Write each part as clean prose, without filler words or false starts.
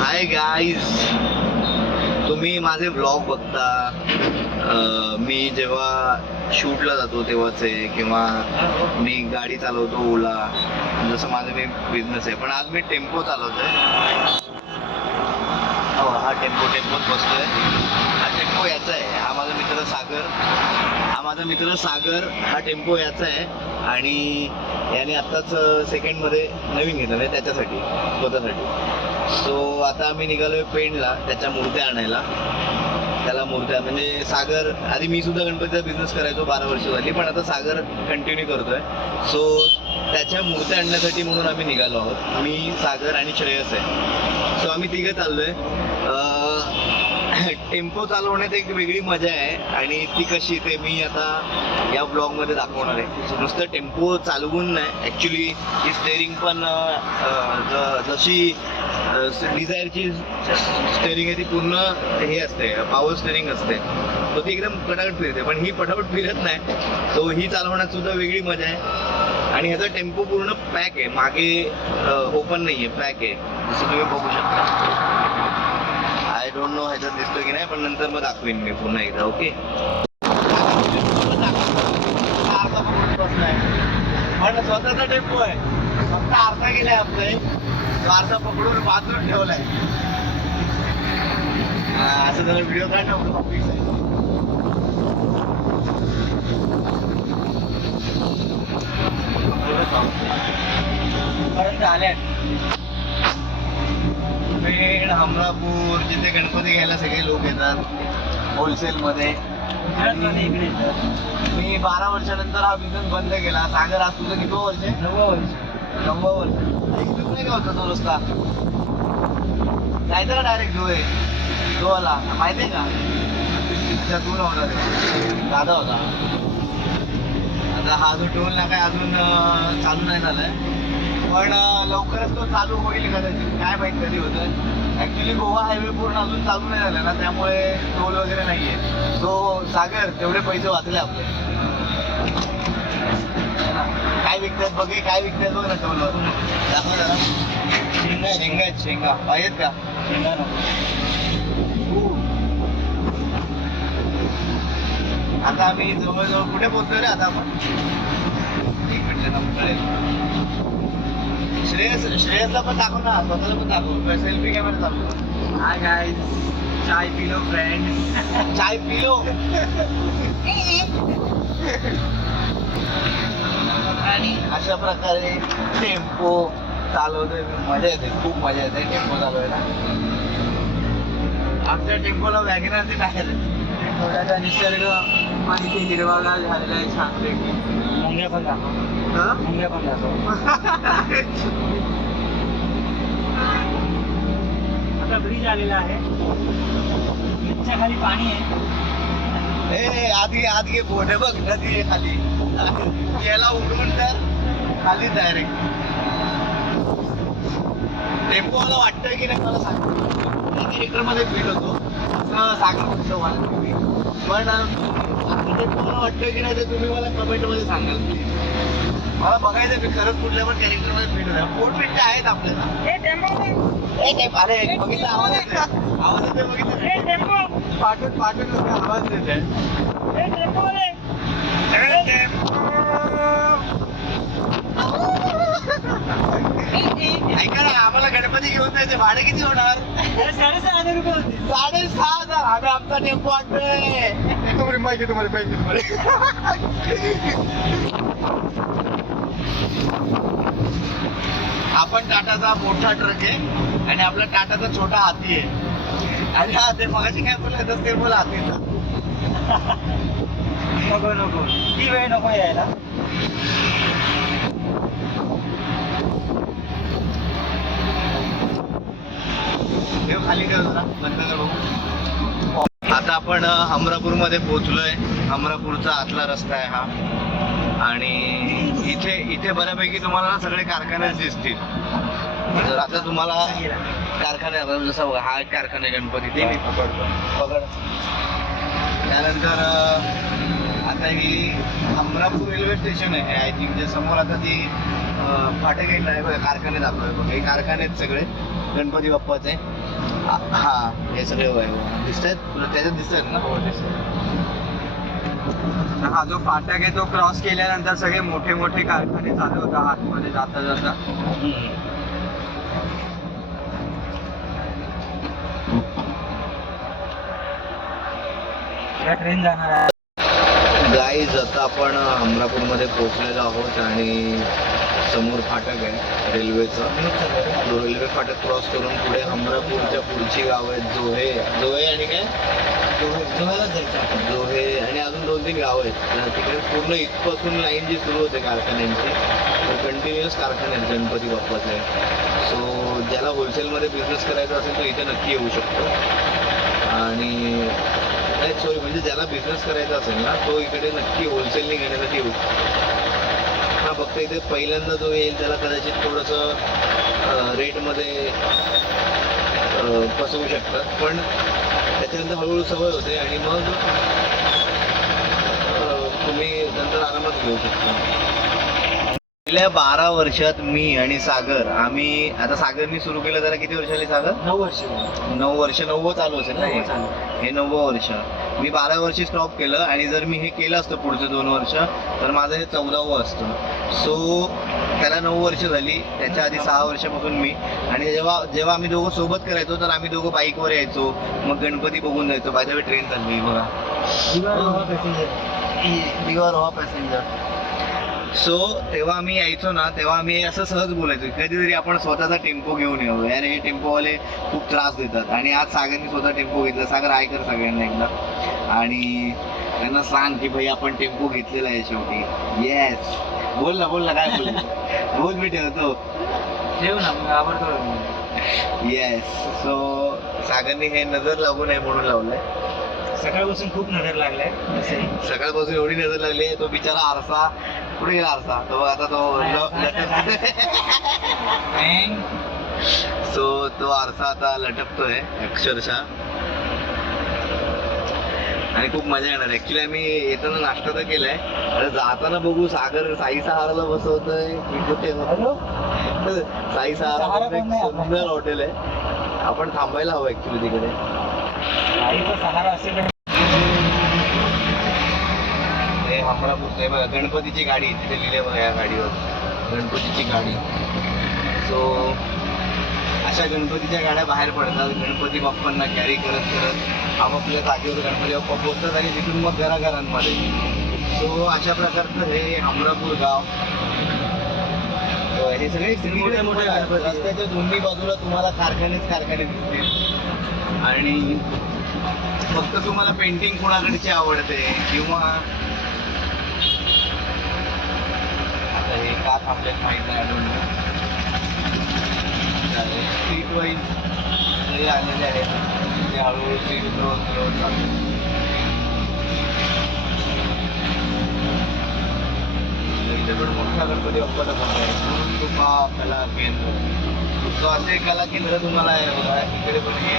Hi guys, तुम्ही माझे vlog बघता. मी जेव्हा शूटला जातो तेव्हाचे, किंवा मी गाडी चालवतो ओला, जसं माझं मी बिझनेस आहे. पण आज मी टेम्पो चालवतोय. हो, हा टेम्पोत बसतोय. हा टेम्पो याचा आहे. हा माझा मित्र सागर हा टेम्पो याचा आहे. आणि याने आत्ताच सेकंडमध्ये नवीन घेतलं आहे त्याच्यासाठी, स्वतःसाठी. सो आता आम्ही निघालोय पेणला त्याच्या मूर्त्या आणायला. त्याला मूर्त्या म्हणजे सागर, आधी मी सुद्धा गणपतीचा बिझनेस करायचो, 12 वर्ष झाली, पण आता सागर कंटिन्यू करतोय. सो त्याच्या मूर्त्या आणण्यासाठी म्हणून आम्ही निघालो आहोत. मी, सागर आणि श्रेयस आहे. सो आम्ही तिघं चाललोय. टेम्पो चालवण्यात एक वेगळी मजा आहे, आणि ती कशी ते मी आता या ब्लॉगमध्ये दाखवणार आहे. नुसतं टेम्पो चालवून नाही, ॲक्च्युली ही स्टेअरिंग पण जशी डिझायरची स्टेअरिंग आहे ती पूर्ण हे असते, पॉवर स्टेअरिंग असते. तो ती एकदम पटापट फिरते, पण ही पटापट फिरत नाही. सो ही चालवण्यात सुद्धा वेगळी मजा आहे. आणि ह्याचा टेम्पो पूर्ण पॅक आहे, मागे ओपन नाही आहे, पॅक आहे, जसं तुम्ही बघू शकता. आय डोंट नो ह्याच्यात दिसतो की नाही, पण नंतर मग दाखवीन मी पुन्हा एकदा. ओके, पण स्वतःचा टेम्पो आहे, फक्त आरसा गेलाय आपले, तो आरसा पकडून बाजून ठेवलाय. असं जरा व्हिडिओ काढतो. पर्यंत आल्या पेण, हमरापूर, जिथे गणपती घ्यायला सगळे लोक येतात होलसेलमध्ये. मी 12 वर्षानंतर हा बिझनेस बंद केला. सागर, आज तुझं किती वर्ष आहे? 9 वर्ष. इथून नाही का होता तो रस्ता? जायचं का डायरेक्ट जोवाला, माहिती आहे का? अच्छा, तू नव्हता, दादा होता. आता हा जो टोल नाका आहे अजून चालू नाही झालाय, पण लवकरच तो चालू होईल कदाचित. काय माहिती कधी होतं. ॲक्च्युली गोवा हायवे पूर्ण अजून चालू नाही झाला ना, त्यामुळे टोल वगैरे नाही आहे. सो सागर, तेवढे पैसे वाचले आपले. काय विकतात बघ, काय विकतात बघ ना टोलवर. दाखव जरा. शेंगा आहेत, शेंगा पाहिजेत का? शेंगा आता आम्ही जवळजवळ कुठे पोहोचलो रे आता आपण? एक मिनिट ना, श्रेयसला पण दाखव ना, स्वतःला पण दाखव. सेल्फी कॅमेरा चालू. हाय गाईज, चाय पिलो फ्रेंड्स, चाय पिलो. आणि अशा प्रकारे टेम्पो चालवतोय. मजा येते, खूप मजा येते टेम्पो चालवायला. आमच्या टेम्पोला वॅगनरचे टायर, थोड्याचा निसर्ग आणि ते हिरवागार झालेला आहे छानपैकी. मुंग्या पण दाखव. आता ब्रिज आलेला आहे, ब्रिजच्या खाली पाणी आहे. आत घे बोट बघ, नदी आहे खाली. याला उडवून तर खाली डायरेक्ट. टेम्पोला वाटतं की नाही मला सांग. कॅरेक्टर मध्ये फील होतो असं सागर म्हणतो पण टेम्पोला वाटतं की नाही ते तुम्ही मला कमेंट मध्ये सांगाल प्लीज. मला बघायचं मी खरंच कुठल्या पण कॅरेक्टर मध्ये फील होतं. पोर्ट्रेट आहेत आपल्याला. अरे बघितलं, आवाज येते बघितलं. पाठवून आवाज देते. ऐका ना, आम्हाला गणपती घेऊन जायचे, भाडे किती होणार? 6,500 रुपये होते. 6,500. आम्ही आमचा टेम्पो आणतोय. तुम्हाला पाहिजे. आपण टाटाचा मोठा ट्रक आहे आणि आपला टाटाचा छोटा हाती आहे. आणि हा ते मगाशी काय बोलत ते बोला हातीचा. नको ती वेळ नको यायला. खाली जरा बंद कर बघू. आता आपण हमरापूरमध्ये पोहोचलोय. हमरापूरचा आतला रस्ता आहे हा, आणि इथे बऱ्यापैकी तुम्हाला सगळे कारखानेच दिसतील. तर आता तुम्हाला कारखाना, जसा हा एक कारखाना आहे गणपती, ते मी पकड. त्यानंतर आता ही हमरापूर रेल्वे स्टेशन आहे आय थिंक. समोर आता ती फाटक आहे कारखाने दाखवले बघ, हे कारखाने आहेत सगळे. गणपती बाप्पाचे. हा हे सगळे दिसत आहेत तुला त्याच्यात दिसत आहेत ना. हो हा जो फाटक आहे तो क्रॉस केल्यानंतर सगळे मोठे मोठे कारखाने चालू होता आतमध्ये जाता जाता. ट्रेन जाणार आहे. गाईज आता आपण अमरापूरमध्ये पोहोचलेलो आहोत आणि समोर फाटक आहे रेल्वेचं. तो रेल्वे फाटक क्रॉस करून पुढे अमरापूरच्या पुढची गाव आहेत. जोहे आणि काय जोहेलाच जायचं. जोहे आणि अजून 2-3 गावं आहेत. तर तिकडे पूर्ण इथपासून लाईन जी सुरू होते कारखान्यांची तर कंटिन्युअस कारखाने आहेत गणपती बाप्पाचे. सो ज्याला होलसेलमध्ये बिझनेस करायचा असेल तो इथे नक्की येऊ शकतो. आणि नाही सॉरी म्हणजे ज्याला बिझनेस करायचा असेल ना तो इकडे नक्की होलसेलने घेण्यासाठी येऊ. हा फक्त इथे पहिल्यांदा जो येईल त्याला कदाचित थोडंसं रेटमध्ये फसवू शकतात पण त्याच्यानंतर हळूहळू सवय होते आणि मग तुम्ही नंतर आरामात घेऊ शकता. गेल्या 12 वर्षात मी आणि सागर आम्ही आता सागरनी सुरू केलं त्याला किती वर्ष झाली सागर? 9 वर्ष. 9 वर्ष 9वं चालू असेल ना हे 9वं वर्ष. मी 12 वर्षी स्टॉप केलं आणि जर मी हे केलं असतं पुढचे 2 वर्ष तर माझं हे 14वं असतं. सो त्याला 9 वर्ष झाली. त्याच्या आधी 6 वर्षापासून मी आणि जेव्हा आम्ही दोघं सोबत करायचो तर आम्ही दोघं बाईकवर यायचो मग गणपती बघून जायचो. बाय द वे ट्रेन चालली बघा. पॅसेंजर. सो तेव्हा आम्ही यायचो ना तेव्हा आम्ही असं सहज बोलायचो कधीतरी आपण स्वतःचा टेम्पो घेऊन येऊ यार हे टेम्पोवाले खूप त्रास देतात. आणि आज सागरने स्वतः टेम्पो घेतला. सागर हाय कर सगळ्यांना एकदा आणि त्यांना सांग की भाई आपण टेम्पो घेतलेला आहे शेवटी. येस बोल ना काय बोल बोल मी ठेवतो ठेव ना आवडतो. येस. सो सागरने हे नजर लागू नये म्हणून लावलंय. सकाळपासून खूप नजर लागलाय. सकाळपासून एवढी नजर लागली आहे. तो बिचारा आरसा कुठे गेला आरसा तो आता तो आरसा आता लटकतोय अक्षरशः आणि खूप मजा येणार. ऍक्च्युली आम्ही येताना नाश्ता तर केलाय अरे जाताना बघू सागर साई सहाराला बसवतोय की कुठे साई सहारा सुंदर हॉटेल आहे. आपण थांबायला हवं ऍक्च्युली तिकडे. साईचा सहारा असेल अमरापूर बघा गणपतीची गाडी तिथे लिहिले बघा या गाडीवर गणपतीची गाडी. सो अशा गणपतीच्या गाड्या बाहेर पडतात. गणपती बाप्पांना कॅरी करत आपापल्या जागेवर गणपती बाप्पा पोहोचतात आणि तिथून मग घराघरांमध्ये. सो अशा प्रकारचं हे अमरापूर गाव. हे सगळे मोठे मोठे रस्त्याच्या दोन्ही बाजूला तुम्हाला कारखाने दिसतील आणि फक्त तुम्हाला पेंटिंग कोणाकडची आवडते किंवा हे का थांबलेत माहीत नाही. सीट वाईज जे आलेले आहेत ते हळूहळू सीट ग्रो चालू. इथे पण मोठा गणपती बाप्पाचा फोटो आहे. कृपा कला केंद्र. तो असे कला केंद्र तुम्हाला आहे बघा इकडे पण हे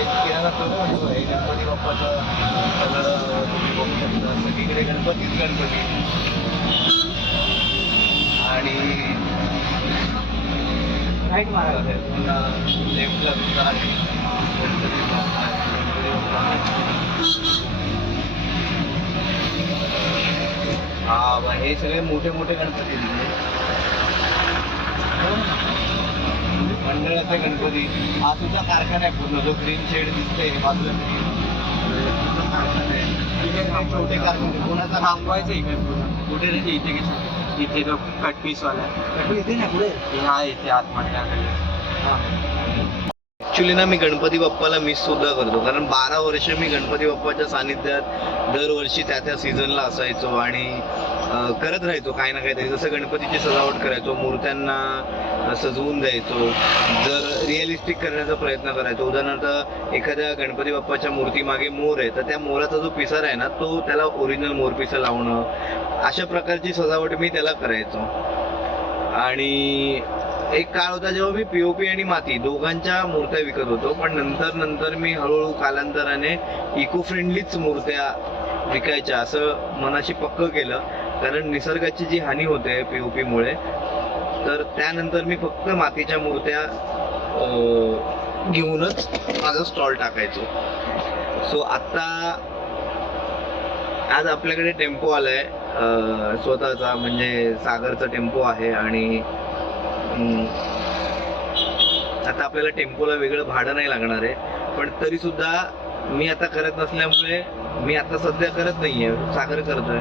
एक किराणा स्टोर आहे. गणपती बाप्पाचं सगळं तुम्ही बघू शकता. सगळीकडे गणपतीच गणपती आणि राईट मारायला पुन्हा लेफ्टला तुमचा गणपती हा हे सगळे मोठे मोठे गणपती मंडळाचे गणपती. हा तुझा कारखाना आहे पूर्ण जो ग्रीन शेड दिसतोय बाजूला कारखाना आहे. छोटे कारखाने कोणाचा थांबवायचं इकडे कुठे नाही इथे इथे जो कटपीसवाला इथे ना पुढे हा इथे आतमध्ये. ऍक्च्युली ना मी गणपती बाप्पाला मिस सुद्धा करतो कारण 12 वर्ष मी गणपती बाप्पाच्या सानिध्यात दरवर्षी त्या सीझनला असायचो आणि करत राहायचो काही ना काहीतरी. जसं गणपतीची सजावट करायचो मूर्त्यांना सजवून द्यायचो. जर रिअलिस्टिक करण्याचा प्रयत्न करायचो उदाहरणार्थ एखाद्या गणपती बाप्पाच्या मूर्तीमागे मोर आहे तर त्या मोराचा जो पिसार आहे ना तो त्याला ओरिजिनल मोर पिसा लावणं अशा प्रकारची सजावट मी त्याला करायचो. आणि एक काळ होता जेव्हा मी पीओपी आणि माती दोघांच्या मूर्त्या विकत होतो पण नंतर मी हळूहळू कालांतराने इको फ्रेंडलीच मूर्त्या विकायच्या असं मनाशी पक्क केलं कारण निसर्गाची जी हानी होते पीओपी मुळे. तर त्यानंतर मी फक्त मातीच्या मूर्त्या घेऊनच माझा स्टॉल टाकायचो. सो आता आज आपल्याकडे टेम्पो आलाय स्वतःचा, म्हणजे सागरचा टेम्पो आहे. आणि आता आपल्याला टेम्पोला वेगळं भाडं नाही लागणार आहे. पण तरी सुद्धा मी आता करत नसल्यामुळे, मी आता सध्या करत नाहीये, सागर करतोय.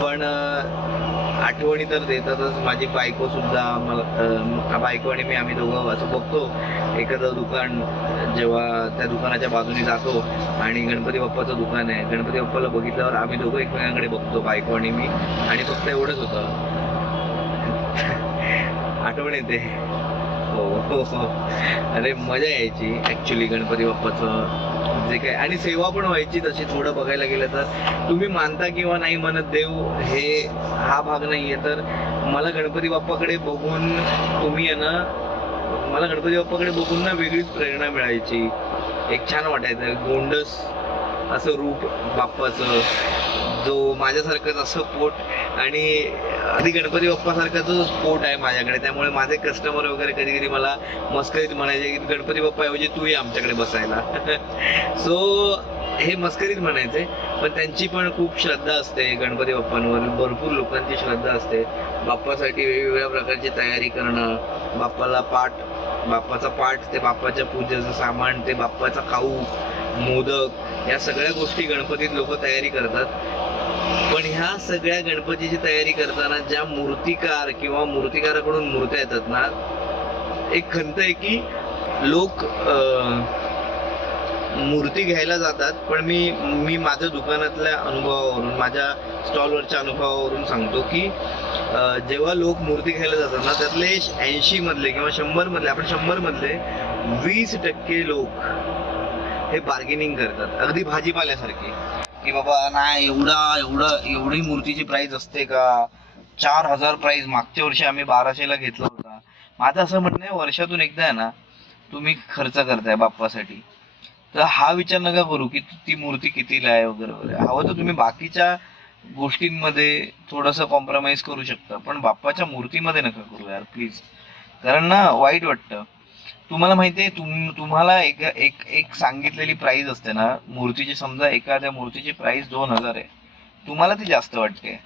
पण आठवणी तर देतातच. माझी बायको सुद्धा मला, बायको आणि मी, आम्ही दोघं असं बघतो एखादं दुकान, जेव्हा त्या दुकानाच्या बाजूने जातो आणि गणपती बाप्पाचं दुकान आहे, गणपती बाप्पाला बघितल्यावर आम्ही दोघं एकमेकांकडे बघतो, बायको आणि मी. आणि फक्त एवढंच होतं, आठवण येते. हो हो हो, अरे मजा यायची ऍक्च्युली गणपती बाप्पाचं जे काय. आणि सेवा पण व्हायची तशी. थोडं बघायला गेलं तर तुम्ही मानता किंवा नाही मानत देव, हे हा भाग नाहीये. तर मला गणपती बाप्पाकडे बघून, तुम्ही आहे ना, मला गणपती बाप्पाकडे बघून ना वेगळीच प्रेरणा मिळायची. एक छान वाटायचं, गोंडस असं रूप बाप्पाचं, जो माझ्यासारखंच असं पोट, आणि आधी गणपती बाप्पासारखाच पोट आहे माझ्याकडे. त्यामुळे माझे कस्टमर वगैरे कधी कधी मला मस्करीत म्हणायचे की गणपती बाप्पा ऐवजी तू ये आमच्याकडे बसायला. सो हे मस्करीत म्हणायचे. पण त्यांची पण खूप श्रद्धा असते गणपती बाप्पांवर, भरपूर लोकांची श्रद्धा असते. बाप्पासाठी वेगवेगळ्या प्रकारची तयारी करणं, बाप्पाचा पाठ, ते बाप्पाच्या पूजेचं सामान, ते बाप्पाचा खाऊ, मोदक, या सगळ्या गोष्टी गणपतीत लोक तयारी करतात. पण ह्या सगळ्या गणपतीची तयारी करताना ज्या मूर्तिकार किंवा मूर्तिकाराकडून मूर्त्या येतात ना, एक खंत आहे की लोक मूर्ती घ्यायला जातात. पण मी माझ्या दुकानातल्या अनुभवावरून, माझ्या स्टॉलवरच्या अनुभवावरून सांगतो की जेव्हा लोक मूर्ती घ्यायला जातात ना, त्यातले 80 मधले किंवा 100 मधले, आपण 100 मधले 20% लोक हे बार्गेनिंग करतात, अगदी भाजीपाल्यासारखी, की बाबा नाही एवढी मूर्तीची प्राइस असते का, 4000 प्राइस, मागच्या वर्षी आम्ही 1200ला घेतला होता. माझं असं म्हणणं आहे, वर्षातून एकदा आहे ना तुम्ही खर्च करताय बाप्पासाठी, तर हा विचार नका करू की ती मूर्ती कितीला आहे वगैरे वगैरे. हवं तर तुम्ही बाकीच्या गोष्टींमध्ये थोडंसं कॉम्प्रोमाइज करू शकता, पण बाप्पाच्या मूर्तीमध्ये नका करू यार प्लीज. कारण ना वाईट वाटतं. तुम्हाला माहितीये, तुम्हाला एक सांगितलेली प्राइस असते ना मूर्तीची, समजा एखाद्या मूर्तीची प्राइस 2000 आहे, तुम्हाला ती जास्त वाटते,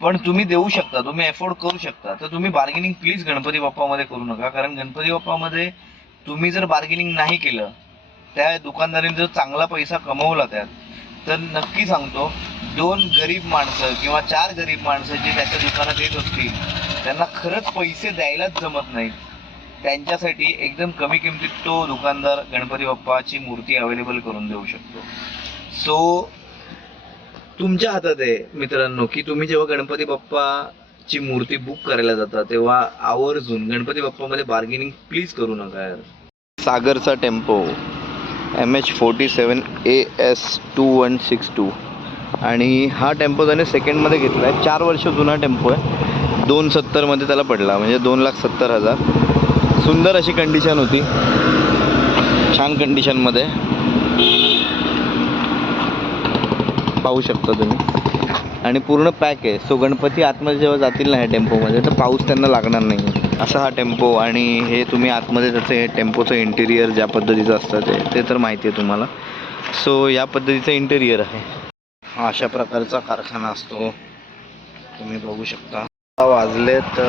पण तुम्ही देऊ शकता, तुम्ही अफोर्ड करू शकता. तर तुम्ही बार्गेनिंग प्लीज गणपती बाप्पामध्ये करू नका. कारण गणपती बाप्पामध्ये तुम्ही जर बार्गेनिंग नाही केलं, त्या दुकानदाराने जर चांगला पैसा कमवला त्यात, तर नक्की सांगतो 2 गरीब माणसं किंवा 4 गरीब माणसं जे त्याच्या दुकानात येत असतील, त्यांना खरंच पैसे द्यायलाच जमत नाहीत. त्यांच्यासाठी एकदम कमी किमतीत तो दुकानदार गणपती बाप्पाची मूर्ती अवेलेबल करून देऊ शकतो. सो तुमच्या हातात आहे मित्रांनो, की तुम्ही जेव्हा गणपती बाप्पाची मूर्ती बुक करायला जाता तेव्हा आवर्जून गणपती बाप्पामध्ये बार्गेनिंग प्लीज करू नका यार. सागरचा टेम्पो MH47 AS2162, आणि हा टेम्पो त्याने सेकंडमध्ये घेतला आहे. 4 वर्ष जुना टेम्पो आहे. 270 मध्ये त्याला पडला, म्हणजे 2,70,000. सुंदर अशी कंडिशन होती, छान कंडिशनमध्ये पाहू शकता तुम्ही, आणि पूर्ण पॅक आहे. सो गणपती आतमध्ये जेव्हा जातील ना ह्या टेम्पोमध्ये, तर पाऊस त्यांना लागणार नाही असा हा टेम्पो. आणि हे तुम्ही आतमध्ये त्याचं हे टेम्पोचं इंटेरियर ज्या पद्धतीचं असतं ते तर माहिती आहे तुम्हाला. सो या पद्धतीचं इंटेरियर आहे. हा अशा प्रकारचा कारखाना असतो, तुम्ही बघू शकता. वाजलेत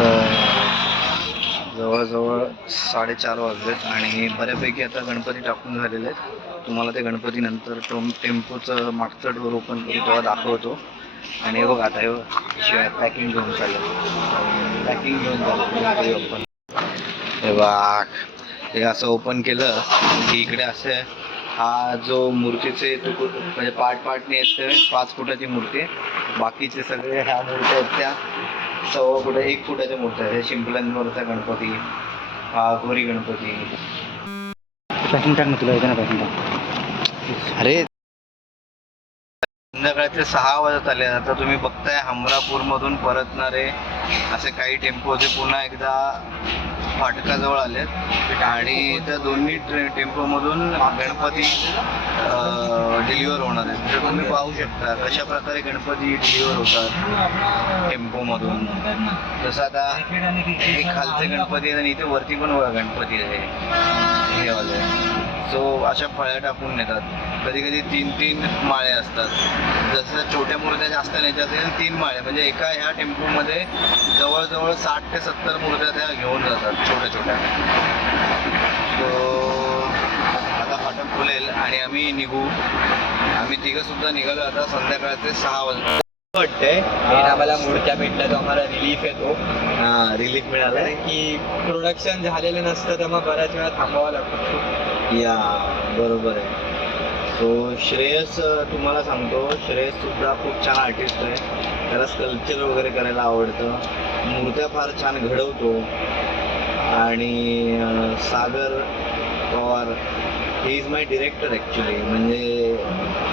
जवळजवळ 4:30 वाजलेत, आणि बऱ्यापैकी आता गणपती टाकून झालेले आहेत. तुम्हाला ते गणपती नंतर टेम्पोचं मागचं डोर ओपन करून तेव्हा दाखवतो. आणि हे बघा, आता शिवाय पॅकिंग घेऊन चाललं, पॅकिंग घेऊन चाललं ओपन. हे बघ, हे असं ओपन केलं की इकडे असं, हा जो मूर्तीचे म्हणजे पार्टने येते, 5 फुटाची मूर्ती आहे. बाकीचे सगळे ह्या मूर्त्या आहेत त्या 1.25 फुट 1 फुटाच्या मूर्त्या आहेत. हे शिंपल्यांवरचा गणपती, हा घोरी गणपती. पॅकिंग टाक ना, तुला येतं ना पॅकिंग टाक. अरे संध्याकाळचे 6 वाजत आले. आता तुम्ही बघताय हमरापूरमधून परतणारे असे काही टेम्पो जे पुन्हा एकदा फाटकाजवळ आलेत आणि त्या दोन्ही टेम्पोमधून गणपती डिलिव्हर होणार आहेत. तर तुम्ही पाहू शकता कशा प्रकारे गणपती डिलिव्हर होतात टेम्पोमधून. जसं आता हे खालचे गणपती आहेत आणि इथे वरती पण गणपती आहे हे वाले. सो अशा फळ्या टाकून नेतात. कधी कधी 3-3 माळे असतात. जसं छोट्या मूर्त्या जास्त न्यायच्या असेल 3 माळे, म्हणजे एका ह्या टेम्पोमध्ये जवळजवळ 60 ते 70 मूर्त्या त्या घेऊन जातात छोट्या छोट्या. सो आता फाटक खुलेल आणि आम्ही निघू. आम्ही तिघं सुद्धा निघालो आता संध्याकाळचे 6 वाजता वाटतंय. आम्हाला मूर्त्या भेटल्या तर आम्हाला रिलीफ येतो. हां, रिलीफ मिळालं कारण की प्रोडक्शन झालेलं नसतं तर मग बऱ्याच वेळा थांबावं लागतं. या बरोबर आहे. सो श्रेयस, तुम्हाला सांगतो, श्रेयस सुद्धा खूप छान आर्टिस्ट आहे. त्याला स्कल्पचर वगैरे करायला आवडतं. मूर्त्या फार छान घडवतो. आणि Sagar Pawar he is my director actually. म्हणजे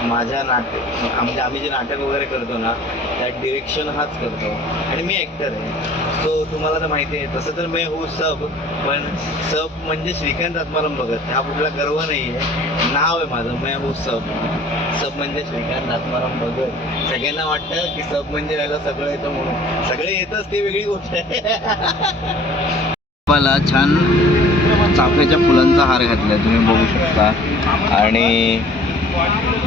माझ्या आम्ही जे नाटक वगैरे करतो ना त्यात डिरेक्शन हाच करतो आणि मी ॲक्टर आहे. सो तुम्हाला तर माहिती आहे. तसं तर मी हो सब, पण सब म्हणजे श्रीकांत आत्माराम भगत हा कुठला गर्व नाही आहे. नाव आहे माझं, मैं हो सब. सब म्हणजे श्रीकांत आत्माराम भगत. सगळ्यांना वाटतं की सब म्हणजे यायला सगळं येतं म्हणून. सगळे येतच ती वेगळी गोष्ट आहे. मला छान चाफ्याच्या फुलांचा हार घातलाय तुम्ही बघू शकता. आणि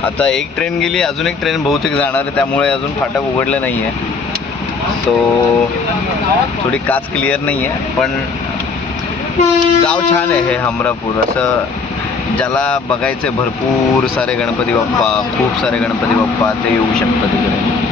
आता एक ट्रेन गेली, अजून एक ट्रेन बहुतेक जाणार आहे, त्यामुळे अजून फाटक उघडलं नाही आहे. सो थोडी काच क्लिअर नाही आहे, पण गाव छान आहे हे हमरापूर. असं ज्याला बघायचं भरपूर सारे गणपती बाप्पा, खूप सारे गणपती बाप्पा, ते येऊ शकतात तिकडे.